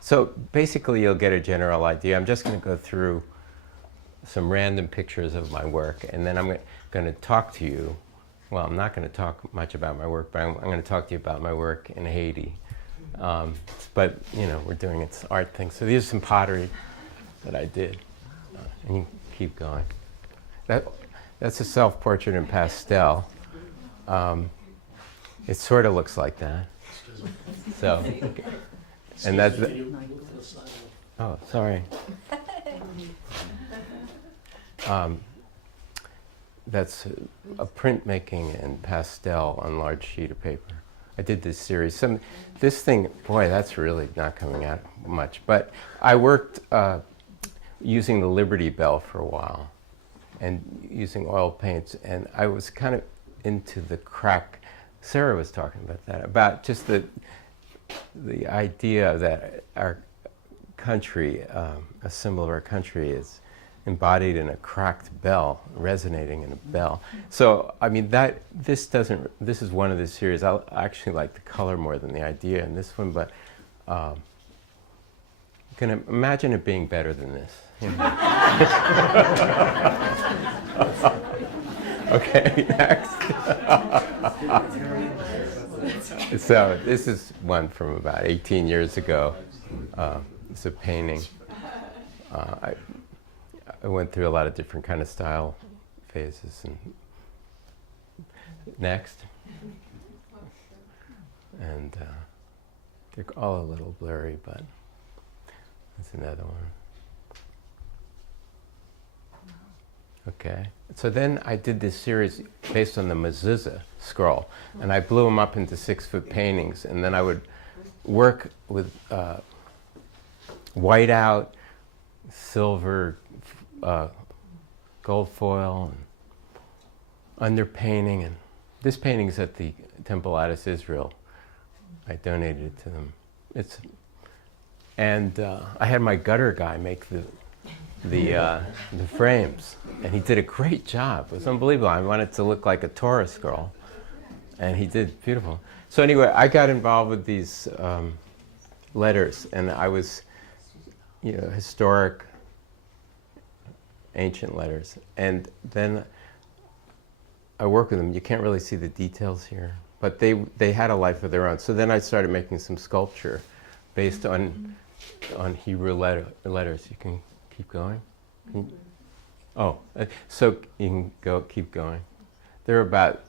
So basically you'll get a general idea. I'm just going to go through some random pictures of my work, and then I'm going to talk to you. Well, I'm not going to talk much about my work, but I'm going to talk to you about my work in Haiti. But, you know, we're doing its art thing. So these are some pottery that I did. And you can keep going. That's a self-portrait in pastel. It sort of looks like that. So, and that's oh, sorry. That's a printmaking in pastel on large sheet of paper. I did this series. This thing, boy, that's really not coming out much. But I worked using the Liberty Bell for a while and using oil paints, and I was kind of into the crack. Sarah was talking about that, about just the idea that our country, a symbol of our country, is embodied in a cracked bell, resonating in a bell. So, I mean, this is one of the series. I actually like the color more than the idea in this one, but you can imagine it being better than this. You know? Okay, next. So this is one from about 18 years ago. It's a painting. I went through a lot of different kind of style phases. And next. And they're all a little blurry, but that's another one. Okay. So then I did this series based on the mezuzah scroll, and I blew them up into 6-foot paintings, and then I would work with whiteout, silver, gold foil, and underpainting. And this painting is at the Temple Addis, Israel. I donated it to them. I had my gutter guy make the frames, and he did a great job. It was unbelievable. I wanted it to look like a Torah scroll, and he did beautiful. So anyway, I got involved with these letters, and I was, you know, historic, ancient letters, and then I work with them. You can't really see the details here, but they had a life of their own. So then I started making some sculpture based on Hebrew letters. You can keep going. So you can keep going. They're about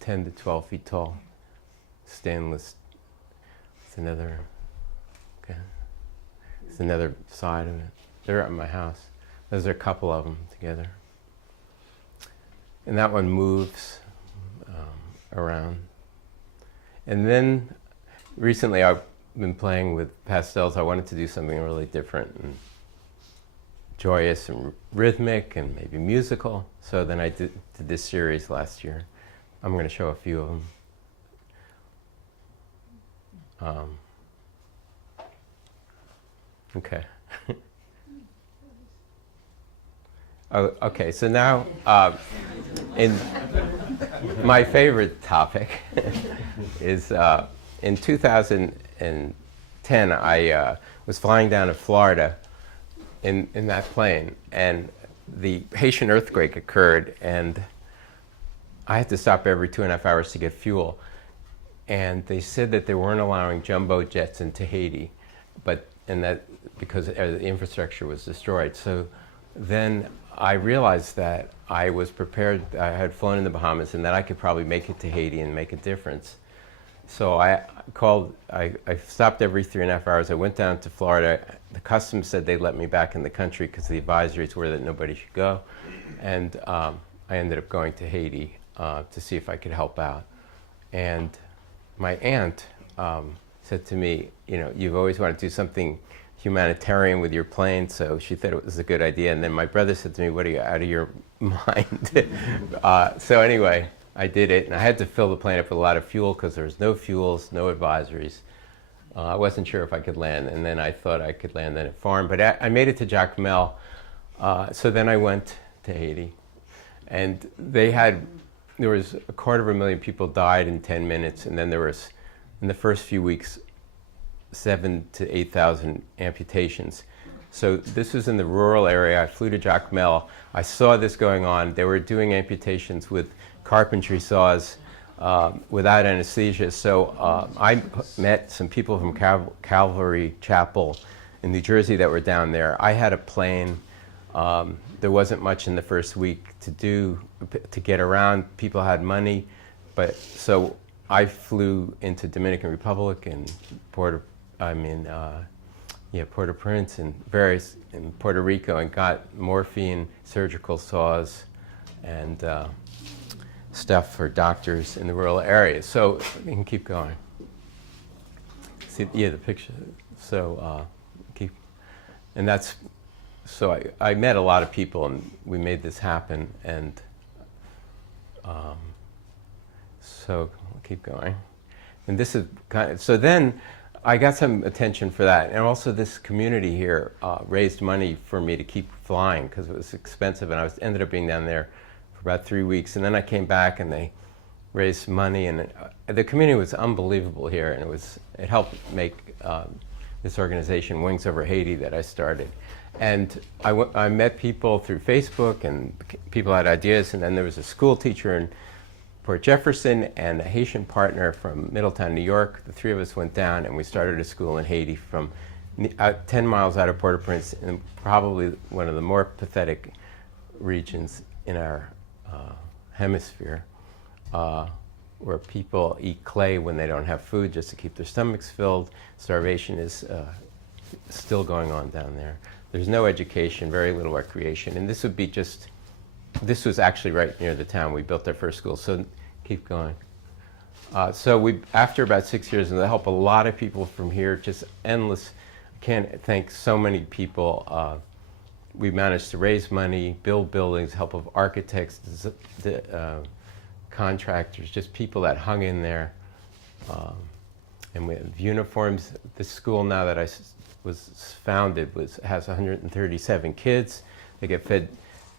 10 to 12 feet tall. Stainless. It's another side of it. They're at my house. There's a couple of them together. And that one moves around. And then recently I've been playing with pastels. I wanted to do something really different and joyous and rhythmic and maybe musical. So then I did this series last year. I'm going to show a few of them. Okay. Okay, so now in my favorite topic is in 2010 I was flying down to Florida in that plane, and the Haitian earthquake occurred, and I had to stop every 2.5 hours to get fuel. And they said that they weren't allowing jumbo jets into Haiti, because the infrastructure was destroyed. So then I realized that I was prepared. I had flown in the Bahamas, and that I could probably make it to Haiti and make a difference. So I stopped every 3.5 hours. I went down to Florida. The customs said they'd let me back in the country because the advisories were that nobody should go. And I ended up going to Haiti to see if I could help out. And my aunt said to me, you know, you've always wanted to do something humanitarian with your plane, so she thought it was a good idea. And then my brother said to me, what, are you out of your mind? So anyway, I did it, and I had to fill the plane up with a lot of fuel because there was no fuels, no advisories. I wasn't sure if I could land, and then I thought I could land in a farm, but I made it to Jacmel. So then I went to Haiti, and there was 250,000 people died in 10 minutes, and then there was, in the first few weeks, 7 to 8,000 amputations. So this was in the rural area. I flew to Jacmel. I saw this going on. They were doing amputations with carpentry saws without anesthesia. So I met some people from Calvary Chapel in New Jersey that were down there. I had a plane. There wasn't much in the first week to do to get around. People had money, but so I flew into Dominican Republic and Port-au-Prince and various in Puerto Rico, and got morphine, surgical saws, and stuff for doctors in the rural areas. So you can keep going. See, yeah, the picture. So and that's. So I met a lot of people, and we made this happen. And so we'll keep going. And this is kind of, so then I got some attention for that. And also this community here raised money for me to keep flying because it was expensive. And I ended up being down there for about 3 weeks. And then I came back and they raised money. And the community was unbelievable here. And it helped make this organization, Wings Over Haiti, that I started. And I met people through Facebook, and people had ideas. And then there was a school teacher in Port Jefferson and a Haitian partner from Middletown, New York. The three of us went down and we started a school in Haiti from 10 miles out of Port-au-Prince, in probably one of the more pathetic regions in our hemisphere, where people eat clay when they don't have food just to keep their stomachs filled. Starvation is still going on down there. There's no education, very little recreation, and this was actually right near the town. We built our first school, so keep going. So after about 6 years, and to help a lot of people from here, just endless, I can't thank so many people. We managed to raise money, build buildings, help of architects, contractors, just people that hung in there. And we have uniforms. This school now that I was founded has 137 kids. They get fed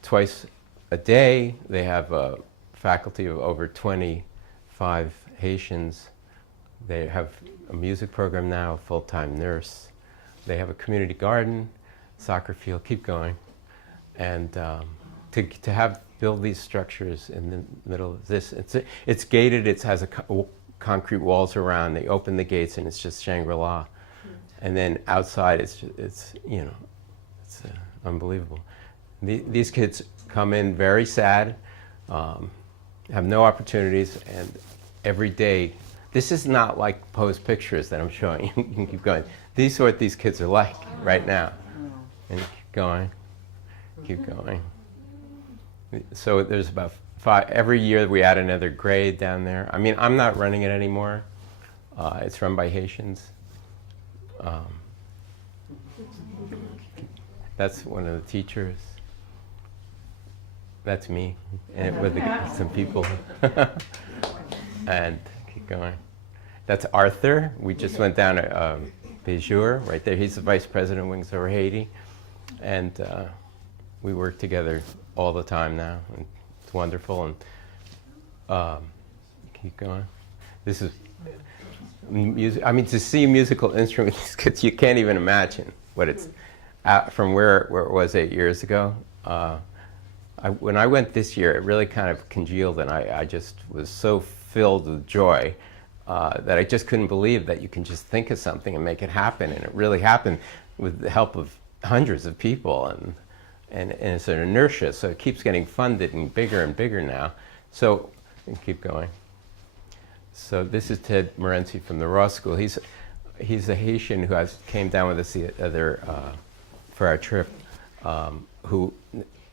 twice a day. They have a faculty of over 25 Haitians. They have a music program now, a full-time nurse. They have a community garden, soccer field, keep going. And to build these structures in the middle of this, it's gated, it has concrete walls around. They open the gates and it's just Shangri-La. And then outside it's unbelievable. These kids come in very sad, have no opportunities, and every day, this is not like posed pictures that I'm showing you. You can keep going. These are what these kids are like right now. And keep going, keep going. So there's about 5, every year we add another grade down there. I mean, I'm not running it anymore. It's run by Haitians. That's one of the teachers. That's me, and with some people. And keep going. That's Arthur. We just went down to Béjour, right there. He's the vice president of Wings Over Haiti. And we work together all the time now. And it's wonderful. And keep going. This is music. I mean, to see musical instruments, because you can't even imagine what it's from where it was 8 years ago. When I went this year, it really kind of congealed, and I just was so filled with joy that I just couldn't believe that you can just think of something and make it happen. And it really happened with the help of hundreds of people, and it's an inertia, so it keeps getting funded and bigger now. So, and keep going. So this is Ted Morency from the Ross School. He's a Haitian who came down with us the other for our trip, who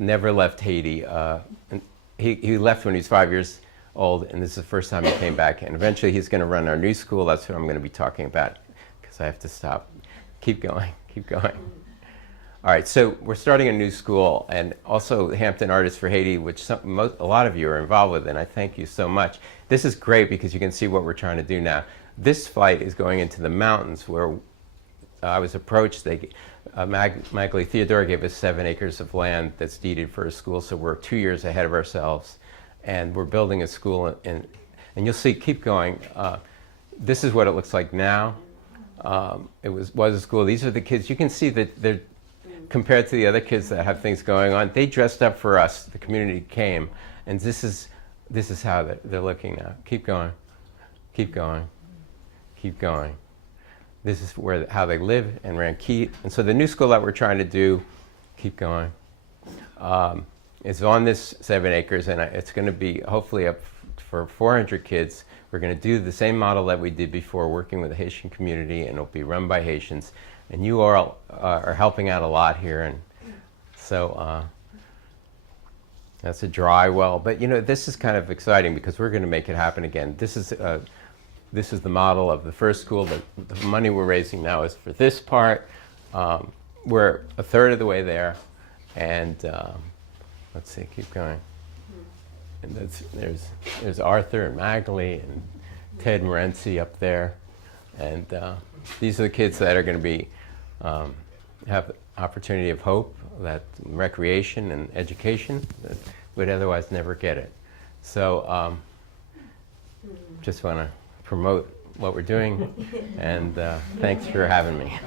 never left Haiti. And he left when he was 5 years old, and this is the first time he came back. And eventually he's going to run our new school. That's what I'm going to be talking about, because I have to stop. Keep going, keep going. All right, so we're starting a new school, and also Hampton Artists for Haiti, which a lot of you are involved with, and I thank you so much. This is great because you can see what we're trying to do now. This flight is going into the mountains where I was approached. Magley Theodore gave us 7 acres of land that's deeded for a school, so we're 2 years ahead of ourselves, and we're building a school, and you'll see, keep going. This is what it looks like now. It was a school. These are the kids. You can see that they're, compared to the other kids that have things going on, they dressed up for us. The community came, and this is how they're looking now. Keep going, keep going, keep going. This is how they live in Ranquete. And so the new school that we're trying to do, keep going, is on this 7 acres, and it's going to be hopefully up for 400 kids. We're going to do the same model that we did before, working with the Haitian community, and it'll be run by Haitians. And you all are helping out a lot here, and so that's a dry well. But you know, this is kind of exciting because we're going to make it happen again. This is the model of the first school. The money we're raising now is for this part. We're a third of the way there, and let's see, keep going. And there's Arthur and Magali and Ted Morency up there, and these are the kids that are going to be have opportunity of hope, that recreation and education that would otherwise never get it. So just want to promote what we're doing, and thanks for having me.